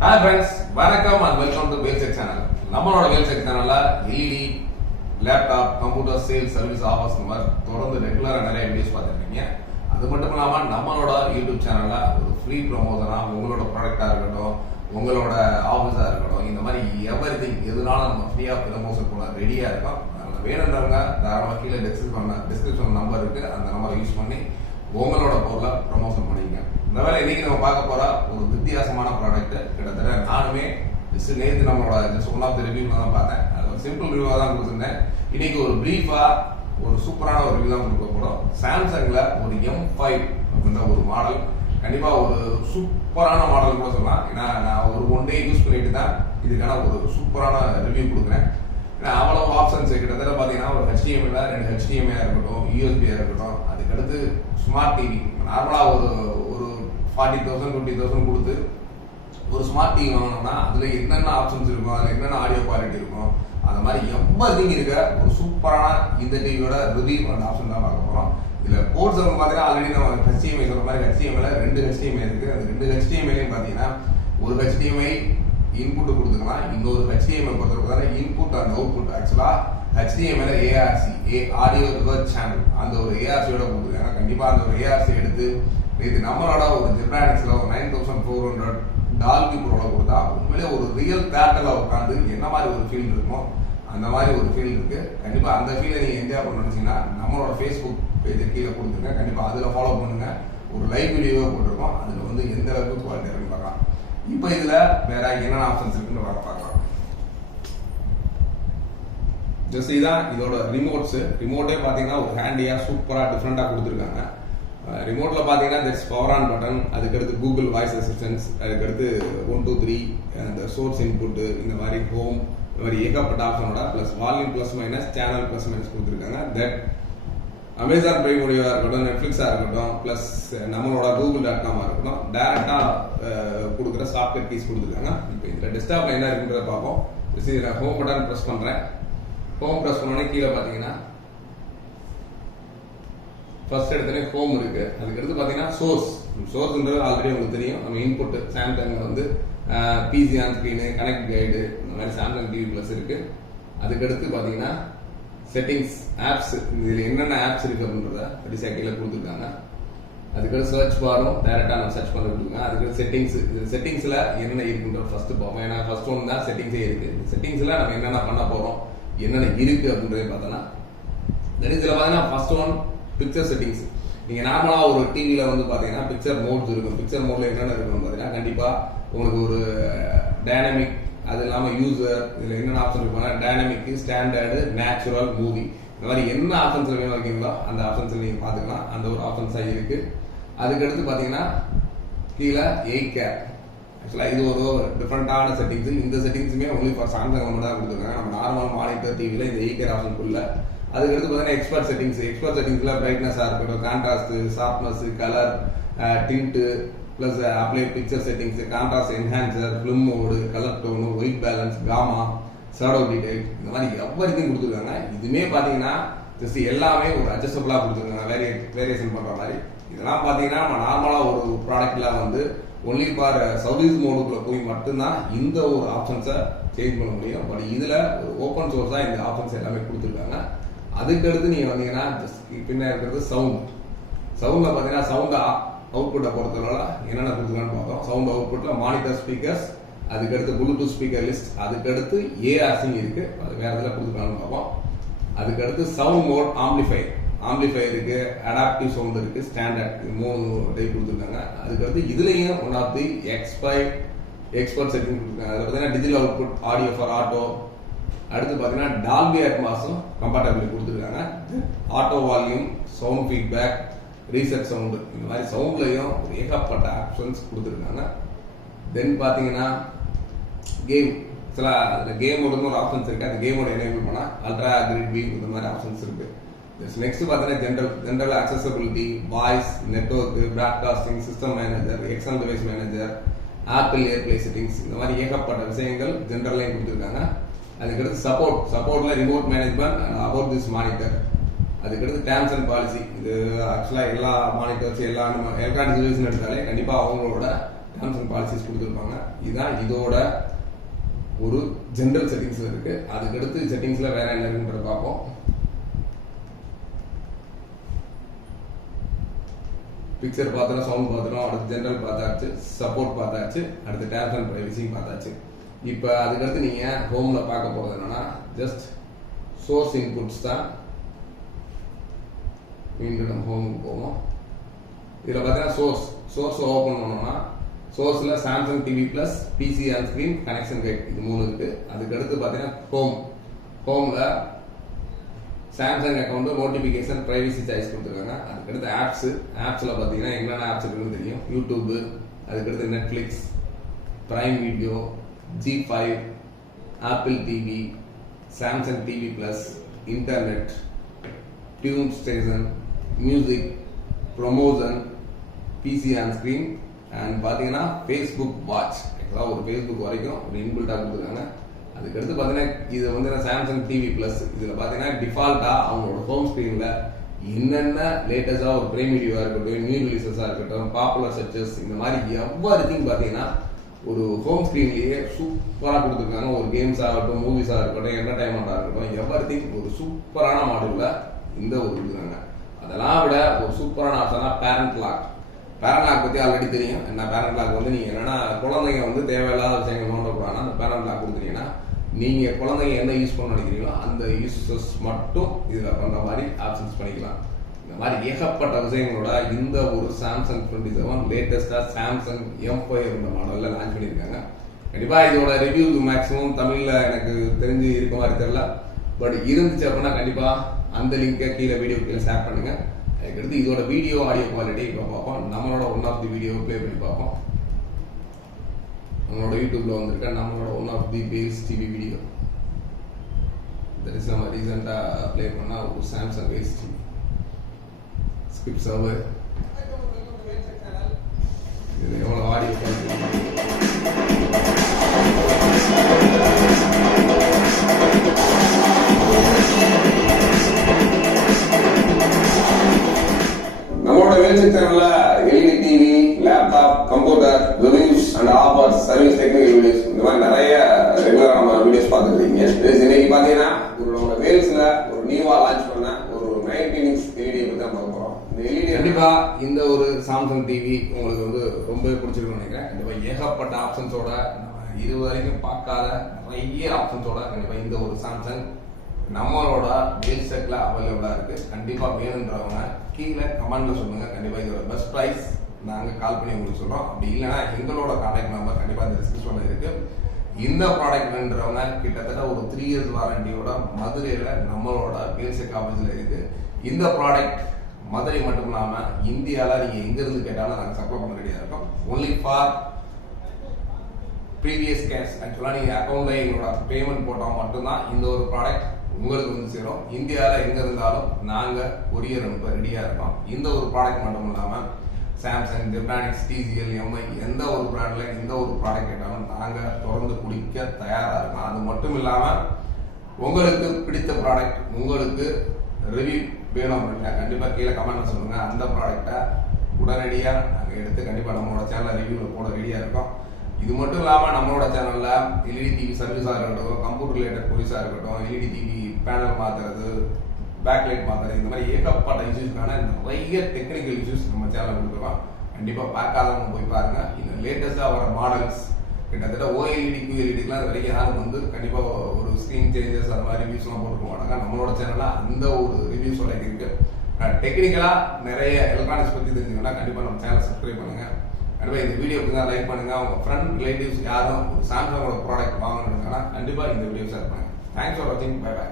Hi friends, வணக்கம் and welcome to Wheelcheck channel. நம்மளோட Wheelcheck channelல LED, laptop, computer sales service offers இந்த மாதிரி தொடர்ந்து ரெகுலரா நிறைய வீடியோஸ் பார்த்துருக்கீங்க. அது மட்டும் இல்லாம நம்மளோட யூடியூப் சேனல்ல ஒரு ஃப்ரீ ப்ரொமோஷனா உங்களோட ப்ராடக்டா இருக்கட்டும், உங்களோட ஆஃபீஸா இருக்கட்டும், இந்த மாதிரி எவ்ரிதிங் எதுனாலும் நம்ம ஃப்ரீயா ப்ரமோஷன் போட ரெடியா இருக்கோம். வேணுன்றவங்க தாராளமாக கீழே டிஸ்கிரிப்ஷன் நம்பர் இருக்கு, அந்த நம்பரை யூஸ் பண்ணி உங்களோட பொருளை ப்ரமோஷன் பண்ணிக்கங்க. இந்த வேலை இன்னைக்கு நம்ம பார்க்க போற ஒரு வித்தியாசமான ப்ராடக்ட். கிட்டத்தட்ட நானுமே நேற்று நம்மளோட just one of the review தான் பார்த்தேன். அது ஒரு சிம்பிள் ரிவ்யூவா தான் கொடுத்துருந்தேன். இன்னைக்கு ஒரு பிரீஃபா ஒரு சூப்பரான ஒரு ரிவ்யூ தான் கொடுக்க போறோம். சாம்சங்ல ஒரு M5 அப்படின்ற ஒரு மாடல், கண்டிப்பா ஒரு சூப்பரான மாடல் கூட சொல்லலாம். ஏன்னா நான் ஒரு ஒன் டே யூஸ் பண்ணிட்டு தான் இதுக்கான ஒரு சூப்பரான ரிவ்யூ கொடுக்குறேன். அவ்வளவு ஆப்ஷன்ஸ் கிட்டத்தட்ட பாத்தீங்கன்னா ஒரு HDMI 2 HDMI இருக்கட்டும், USB இருக்கட்டும், அதுக்கடுத்து ஸ்மார்ட் டிவி. நார்மலா ஒரு 40,000 50,000 கொடுத்து ஒரு ஸ்மார்ட் டிவி வாங்கினோம்னா அதுல என்னென்ன ஆப்ஷன்ஸ் இருக்கும், அதுல என்னென்ன ஆடியோ குவாலிட்டி இருக்கும், அந்த மாதிரி எவ்வளவு இருக்க ஒரு சூப்பரான இந்த டிவியோட ரிவ்யூ அந்த ஆப்ஷன் தான் பார்க்க போறோம். இதுல போர்ட்ஸ் பாத்தீங்கன்னா ஆல்ரெடி நம்ம HDMI சொல்ற மாதிரி HDMI 2 HDMI இருக்கு. அந்த 2 HDMI பாத்தீங்கன்னா ஒரு HDMI இன்புட் கொடுத்துக்கலாம், இன்னொரு HDMI பொறுத்தவரை இன்புட் அண்ட் அவுட்புட். ஆக்சுவலா HDMI ARC audio reverse channel அந்த ஒரு ARCயோட கொடுத்துருக்காங்க. கண்டிப்பா அந்த ஒரு ARC எடுத்து இது நம்மளோட ஒரு ஜெப்ரானிக்ஸ்ல ஒரு 9400 டால்பி ப்ரோல கொடுத்தா உண்மையிலே ஒரு ரியல் தியேட்டர்ல உட்காந்து என்ன மாதிரி ஒரு ஃபீல் இருக்கும், அந்த மாதிரி ஒரு ஃபீல் இருக்கு. கண்டிப்பா அந்த ஃபீலை நீங்க என்ஜாய் பண்ண நினைச்சீங்கன்னா நம்மளோட ஃபேஸ்புக் பேஜ் கீழே கொடுத்துருங்க. கண்டிப்பா அதுல ஃபாலோ பண்ணுங்க. ஒரு லைவ் வீடியோவே போட்டிருக்கோம். அதுல வந்து எந்த அளவுக்கு குவாலிட்டி இருக்குன்னு பார்க்கலாம். இப்போ இதுல வேற என்னென்ன ஆப்ஷன்ஸ் இருக்குன்னு பார்க்கலாம். ஜஸ்ட் இதான் இதோட ரிமோட்ஸ். ரிமோட்டே பாத்தீங்கன்னா ஒரு ஹேண்டியா சூப்பரா டிஃப்ரெண்டா கொடுத்துருக்காங்க. ரிமோட்ல பாத்தீங்கன்னா தட்ஸ் பவர் ஆன் பட்டன், அதுக்கடுத்து கூகுள் வாய்ஸ் அசிஸ்டன்ஸ், அதுக்கடுத்து 1 2 3 அந்த சோர்ஸ் இன்புட், இந்த மாதிரி ஹோம், இந்த மாதிரி ஏகப்பட்ட ஆப்ஷனோட plus volume plus minus, channel plus minus கொடுத்துருக்காங்க. தட் அமேசான் பிரைம் வீடியோவா இருக்கட்டும், நெட்ஃபிளிக்ஸா இருக்கட்டும், பிளஸ் நம்மளோட google.com இருக்கட்டும், டைரக்டா கொடுக்குற சாஃப்ட்வேர் கீஸ் கொடுத்துருக்காங்க. இப்போ இந்த டெஸ்க்டாப்ல என்ன இருக்குன்றத பார்ப்போம். நான் ஹோம் பட்டன் ப்ரெஸ் பண்றேன். ஹோம் ப்ரெஸ் பண்ணோடனே கீழே பாத்தீங்கன்னா ஃபர்ஸ்ட் எடுத்தோடனே ஹோம் இருக்கு. அதுக்கடுத்து பாத்தீங்கன்னா சோர்ஸ்ன்றது ஆல்ரெடி உங்களுக்கு தெரியும். நம்ம இன்புட் சாம்சங்ல வந்து PC on screen, connect guide, இந்த மாதிரி சாம்சங் டிவி பிளஸ் இருக்கு. அதுக்கடுத்து பாத்தீங்கன்னா செட்டிங்ஸ், ஆப்ஸ், இதுல என்னென்ன ஆப்ஸ் இருக்கு அப்படின்றத கடைசியா கீழே கொடுத்துருக்காங்க. அதுக்கடுத்து சர்ச் பாரும் டைரக்டா நம்ம சர்ச் பண்ண கொடுத்துருக்காங்க. அதுக்கடுத்து செட்டிங்ஸ், செட்டிங்ஸ்ல என்ன இருக்குன்றது ஃபர்ஸ்ட் பார்ப்போம். ஏன்னா ஃபர்ஸ்ட் ஒன் தான் செட்டிங்ஸே இருக்கு. செட்டிங்ஸ்ல நம்ம என்னென்ன பண்ண போறோம், என்னென்ன இருக்கு அப்படின்றத பார்த்தோம்னா இதுல பாத்தீங்கன்னா ஃபர்ஸ்ட் ஒன் பிக்சர் செட்டிங்ஸ். நீங்க நார்மலா ஒரு டிவில வந்து பாத்தீங்கன்னா பிக்சர் மோட்ஸ் இருக்கும். பிக்சர் மோட்ல என்னென்ன இருக்கும் பாத்தீங்கன்னா கண்டிப்பா உங்களுக்கு ஒரு டைனமிக், அது இல்லாம யூசர், இதுல என்னென்ன ஆப்ஷன் இருக்குன்னா டைனமிக், ஸ்டாண்டர்டு, நேச்சுரல், மூவி, இந்த மாதிரி என்ன ஆப்ஷன்ஸ்ல வேணும் இருக்கீங்களோ அந்த ஆப்ஷன்ஸ் நீங்க பாத்துக்கலாம். அந்த ஒரு ஆப்ஷன்ஸா இருக்கு. அதுக்கடுத்து பாத்தீங்கன்னா கீழே 8K. ஆக்சுவலா இது ஒரு டிஃபரெண்டான செட்டிங்ஸ். இந்த செட்டிங்ஸுமே ஒன்லி ஃபார் சாம்சங் மட்டும் தான் கொடுத்துருக்காங்க. நம்ம நார்மல் மானிட்டர் டிவில இந்த 8K ஆப்ஷன் இல்ல. அதுக்கடுத்து பார்த்தீங்கன்னா எக்ஸ்பர்ட் செட்டிங்ஸ். எக்ஸ்பர்ட் செட்டிங்ஸ்ல பிரைட்னஸா இருக்கட்டும், contrast, sharpness, colour, tint, plus apply picture settings, contrast enhancer, film mode, colour tone, white balance, gamma, shadow detail, இந்த மாதிரி எவ்வளவு கொடுத்துருக்காங்க. இதுமே பாத்தீங்கன்னா ஜஸ்ட் எல்லாமே ஒரு அட்ஜஸ்டபிளா கொடுத்துருக்காங்க, வேரியேஷன் பண்ற மாதிரி. இதெல்லாம் பாத்தீங்கன்னா நம்ம நார்மலா ஒரு ப்ராடக்ட்ல வந்து ஒன்லி ஃபார் சர்வீஸ் மோடுக்குள்ள போய் மட்டும்தான் இந்த ஒரு ஆப்ஷன்ஸை சேஞ்ச் பண்ண முடியும். பட் இதுல ஒரு ஓப்பன் சோர்ஸா இந்த ஆப்ஷன்ஸ் எல்லாமே கொடுத்துருக்காங்க. அதுக்கடுத்து நீங்க வந்தீங்கன்னா பின்ன இருக்கிறது சவுண்ட்ல பாத்தீங்கன்னா சவுண்ட் அவுட்புட்டை பொறுத்தவரை என்னென்ன கொடுத்துருக்கான்னு பார்த்தோம். சவுண்ட் அவுட்புட்ல மானிட்டர் ஸ்பீக்கர்ஸ், அதுக்கடுத்து ப்ளூடூத் ஸ்பீக்கர் லிஸ்ட், அதுக்கடுத்து ARC இருக்கு, அது வேற எதுல கொடுத்துருக்கான்னு பார்ப்போம். அதுக்கடுத்து சவுண்ட் மோட், ஆம்பிளிஃபை இருக்கு, அடாப்டிவ் சவுண்ட் இருக்கு, ஸ்டாண்டர்ட், 3 டைப் கொடுத்துருக்காங்க. அதுக்கடுத்து இதுலயும் one of the expert setting கொடுத்துருக்காங்க. அதுல பாத்தீங்கன்னா digital output, audio for auto, அடுத்து பாத்தீங்கன்னா டால்பி அட்மாஸும் கம்பேட்டபிலிட்டி கொடுத்துருக்காங்க. Auto volume, sound feedback, reset sound, இந்த மாதிரி சவுண்ட்லயும் ஏகப்பட்ட ஆப்ஷன்ஸ் கொடுத்துருக்காங்க. தென் பாத்தீங்கன்னா கேம், சில கேமோட ஒரு ஆப்ஷன்ஸ் இருக்கு. அந்த கேமோட எனேபிள் பண்ணா அல்ட்ரா கிரிட் வியூ, இந்த மாதிரி ஆப்ஷன்ஸ் இருக்கு. நெக்ஸ்ட் பாத்தீங்கன்னா general accessibility, voice, network, broadcasting, system manager, external device manager, Apple AirPlay settings, இந்த மாதிரி ஏகப்பட்ட விஷயங்கள் ஜென்ரல்லையும் கொடுத்துருக்காங்க. அதுக்கடுத்து சப்போர்ட்ல remote management about this monitor. அதுக்கடுத்து டேர்ம்ஸ் அண்ட் பாலிசி. இது ஆக்சுவலா எல்லா மானிட்டர்ஸ், எல்லா எலக்ட்ரானிக் டிவைஸ் எடுத்தாலே கண்டிப்பா அவங்களோட டேர்ம்ஸ் அண்ட் பாலிசிஸ் கொடுத்துருப்பாங்க. இதுதான் இதோட ஒரு ஜென்ரல் செட்டிங்ஸ்ல இருக்கு. அதுக்கடுத்து செட்டிங்ஸ்ல வேற என்ன இருக்குன்றத பார்ப்போம். பிக்சர் பார்த்தோம், சவுண்ட் பார்த்தோம், அடுத்து ஜென்ரல் பார்த்தாச்சு, சப்போர்ட் பார்த்தாச்சு, அடுத்து டேர்ம்ஸ் அண்ட் பிரைவசி பார்த்தாச்சு. இப்போ அதுக்கடுத்து நீங்கள் ஹோமில் பார்க்க போகிறது என்னன்னா ஜஸ்ட் சோர்ஸ் இன்புட்ஸ் தான். மீண்டும் நம்ம ஹோமுக்கு போவோம். இதில் பார்த்தீங்கன்னா சோர்ஸ் ஓப்பன் பண்ணோம்னா சோர்ஸில் Samsung TV plus PC on screen connection guide இது 3 இருக்கு. அதுக்கடுத்து பார்த்தீங்கன்னா ஹோமில் Samsung account notification privacy choice கொடுத்துருக்காங்க. அதுக்கடுத்து ஆப்ஸில் பார்த்தீங்கன்னா என்னென்ன ஆப்ஸ் இருக்குன்னு தெரியும். யூடியூப், அதுக்கடுத்து Netflix, prime video, G5, Apple TV, Samsung TV plus, internet, tune station, music, promotion, PC on screen and பார்த்தீங்கன்னா ஃபேஸ்புக் வாட்ச். ஆக்சுவலாக ஒரு ஃபேஸ்புக் வரைக்கும் ஒரு இன்பில்ட்டாக கொடுத்துருக்காங்க. அதுக்கடுத்து பார்த்தீங்கன்னா இது வந்து சாம்சங் டிவி பிளஸ் இதில் பார்த்தீங்கன்னா டிஃபால்ட்டாக அவங்களோட ஹோம் ஸ்க்ரீனில் என்னென்ன லேட்டஸ்டாக ஒரு பிரைம் வீடியோவாக இருக்கட்டும், நியூ ரிலீசஸாக இருக்கட்டும், பாப்புலர் சர்ச்சஸ், இந்த மாதிரி எவ்வளோத்தையும் பார்த்தீங்கன்னா ஒரு ஹோம் ஸ்க்ரீன்லேயே சூப்பராக கொடுத்துருக்காங்க. ஒரு கேம்ஸ் ஆகட்டும், மூவிஸாக இருக்கட்டும், என்டர்டைன்மெண்ட்டாக இருக்கட்டும், எவ்வளோத்தையும் ஒரு சூப்பரான மாடலில் இந்த ஒரு கொடுக்குறாங்க. அதெல்லாம் விட ஒரு சூப்பரான ஆப்ஷனா பேரண்ட் லாக் பற்றி ஆல்ரெடி தெரியும். என்ன பேரண்ட் லாக் வந்து நீங்கள் என்னன்னா குழந்தைங்க வந்து தேவையில்லாத விஷயங்கள் நோண்டக்கூடாதுன்னா அந்த பேரண்ட் லாக் கொடுத்துட்டீங்கன்னா நீங்கள் குழந்தைங்க என்ன யூஸ் பண்ண நினைக்கிறீங்களோ அந்த யூசஸ் மட்டும் இதில் பண்ணுற மாதிரி ஆப்ஷன்ஸ் பண்ணிக்கலாம். இந்த மாதிரி ஏகப்பட்ட விஷயங்களோட இந்த ஒரு சாம்சங் 27 லேட்டஸ்டா சாம்சங் M5 என்ற மாடலில் லான்ச் பண்ணியிருக்காங்க. கண்டிப்பாக இதோட ரிவ்யூ மேக்ஸிமம் தமிழில் எனக்கு தெரிஞ்சு இருக்க மாதிரி தெரியல. பட் இருந்துச்சு அப்படின்னா கண்டிப்பாக அந்த லிங்கை கீழே வீடியோ கீழே ஷேர் பண்ணுங்க. அதுக்கடுத்து இதோட வீடியோ ஆடியோ குவாலிட்டி இப்போ பார்ப்போம். நம்மளோட one of the video play பண்ணி பார்ப்போம். நம்மளோட யூடியூப்ல வந்திருக்க நம்மளோட one of the base TV video நம்ம ரீசெண்டாக ப்ளே பண்ணா ஒரு Samsung base TV skip server. இது எவ்வளோ ஆடியோ நம்மளோட வேல்செக் சேனல்ல LED TV, laptop, computer reviews and offers, service, technical videos இந்த மாதிரி நிறைய ரெகுலரா நம்ம வீடியோஸ் பார்த்துட்டு இருக்கீங்க. இன்னைக்கு பாத்தீங்கன்னா நம்மளோட வேல்ஸ்ல ஒரு நியூவா லான்ச் பண்ண ஒரு 19 இன்ச் எல்இடி பத்தி தான் பார்க்க போறோம். இந்த எல்இடி கண்டிப்பா இந்த ஒரு சாம்சங் டிவி உங்களுக்கு வந்து ரொம்ப பிடிச்சிருக்கும்னு நினைக்கிறேன். கண்டிப்பா ஏகப்பட்ட ஆப்ஷன்ஸோட இது வரைக்கும் பார்க்காத நிறைய ஆப்ஷன்ஸோட கண்டிப்பா இந்த ஒரு சாம்சங் நம்மளோட வேல்செக்ல அவைலபிளா இருக்கு. கண்டிப்பா வேணுன்றவங்க கீழே கமெண்ட்ல சொல்லுங்க. கண்டிப்பா இதோட பெஸ்ட் பிரைஸ் நாங்க கால் பண்ணி உங்களுக்கு சொல்றோம். அப்படி இல்லைன்னா எங்களோட கான்டாக்ட் நம்பர் கண்டிப்பா இந்த டிஸ்கிரிப்ஷன்ல இருக்கு. இந்த ப்ராடக்ட் வேணுன்றவங்க கிட்டத்தட்ட ஒரு 3 இயர்ஸ் வாரண்டியோட மதுரையில நம்மளோட வேல்செக் ஆஃபீஸ்ல இருக்கு. இந்த ப்ராடக்ட் மதுரை மட்டும் இல்லாம இந்தியால நீங்க எங்க இருந்து கேட்டாலும் நாங்க சப்ளை பண்ண ரெடியா இருக்கோம். Only for previous cash. ஆக்சுவலா நீங்க அக்கௌண்ட்ல எங்களோட பேமெண்ட் போட்டா மட்டும்தான் இந்த ஒரு ப்ராடக்ட் உங்களுக்கு வந்து சேரும். இந்தியாவில் எங்க இருந்தாலும் நாங்க கொரியர் அனுப்ப ரெடியா இருக்கோம். இந்த ஒரு ப்ராடக்ட் மட்டும் இல்லாம சாம்சங், ஜெப்ரானிக்ஸ், டிசிஎல், எம்ஐ எந்த ஒரு பிராண்ட்ல எந்த ஒரு ப்ராடக்ட் கேட்டாலும் நாங்க தொடர்ந்து குடிக்க தயாரா இருக்கோம். அது மட்டும் இல்லாம உங்களுக்கு பிடித்த ப்ராடக்ட் உங்களுக்கு ரிவ்யூ வேணும் அப்படின்னா கண்டிப்பா கீழே கமெண்ட்ல சொல்லுங்க. அந்த ப்ராடக்டை உடனடியா நாங்க எடுத்து கண்டிப்பா நம்மளோட சேனல்ல ரிவ்யூல போட ரெடியா இருக்கோம். இது மட்டும் இல்லாம நம்மளோட சேனல்ல எல்இடி டிவி சர்வீஸா இருக்கட்டும், கம்ப்யூட்டர் ரிலேட்டட் கோர்ஸா இருக்கட்டும், எல்இடி டிவி பேனல் மாத்துறது, பேக்லைட் மாத்துறது, இந்த மாதிரி ஏகப்பட்ட இஷ்யூஸ்க்கான நிறைய டெக்னிக்கல் இஷ்யூஸ் நம்ம சேனல்ல கொடுத்துருக்கோம். கண்டிப்பா பார்க்காதவங்க போய் பாருங்க. இந்த லேட்டஸ்டா வர மாடல்ஸ் கிட்டத்தட்ட ஓஎல்இடி QLEDலாம் அது வரைக்கும் யாரும் வந்து கண்டிப்பா ஒரு ஸ்கிரீன் சேஞ்சஸ் அந்த மாதிரி ரிவ்யூஸ்லாம் போட்டுக்க மாட்டாங்க. நம்மளோட சேனல்ல அந்த ஒரு ரிவ்யூஸ் வரைக்கும் இருக்கு. டெக்னிக்கலா நிறைய எலக்ட்ரானிக்ஸ் பத்தி தெரிஞ்சுக்கணும்னா கண்டிப்பா நம்ம சேனல் சப்ஸ்கிரைப் பண்ணுங்க. கண்டிப்பா இந்த வீடியோ லைக் பண்ணுங்க. உங்க ஃப்ரெண்ட் ரிலேட்டிவ்ஸ் யாரும் ஒரு சாம்சங்கோட ப்ராடக்ட் வாங்கணும்னா கண்டிப்பா இந்த வீடியோ ஷேர் பண்ணுங்க. தேங்க்ஸ் ஃபார் வாட்சிங். Bye by.